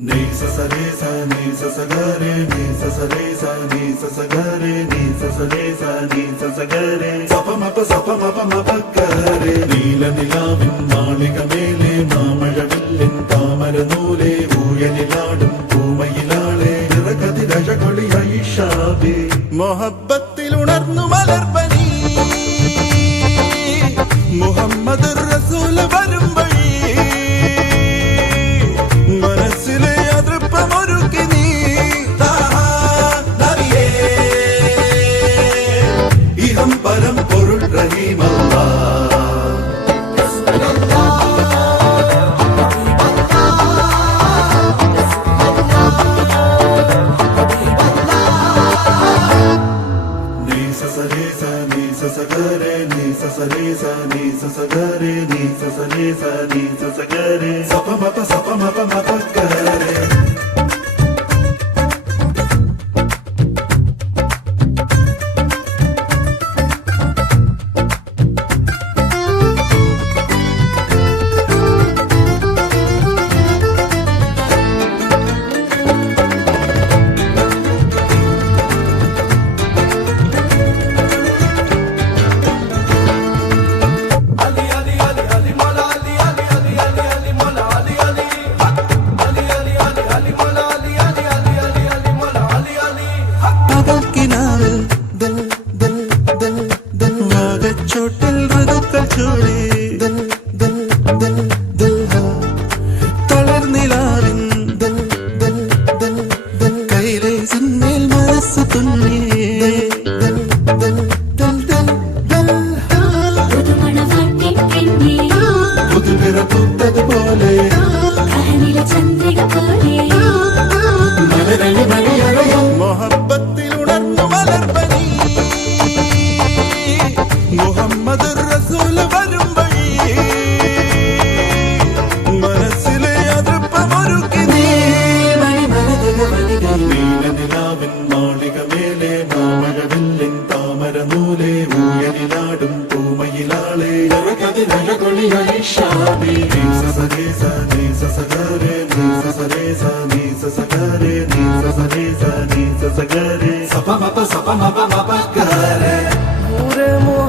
Ni sa sa re sa ni sa sa ga re ni sa sa re sa ni sa sa ga re ni sa sa re sa ni sa sa ga re sa pa ma pa ga re നീല നിലാവിൻ മാളികമേലെ മാമഴവില്ലിൻ താമരനൂലെ ഊയലിലാടും പൂമയിലാളെ നിറകതിരഴകൊളിയായി ഷാബി മൊഹബത്തിൽ ഉണർന്നു മലർപ്പനി മുഹമ്മദ് റസൂൽ വരും വഴി മനസ്സിലെ അതൃപ്പമൊരുക്കി നീ ഇഹം പരം പൊരുൾ റഹീമല്ലാ മൊഹബത്തിൽ ഉണർന്നു മലർപ്പനി മുഹമ്മദ് റസൂൽ വരും വഴി മനസ്സിലെ അതൃപ്പമൊരുക്കി നീ നീല നിലാവിൻ മാളികമേലെ മാമഴവില്ലിൻ താമരനൂലെ ഊയലിലാടും പൂമയിലാളെ നിറകതിരഴകൊളിയായി ഷാബി നീ സ സ re sa ni sa sa ga re ni sa sa re sa ni sa sa ga re ni sa sa re sa ni sa sa ga re sa pa ma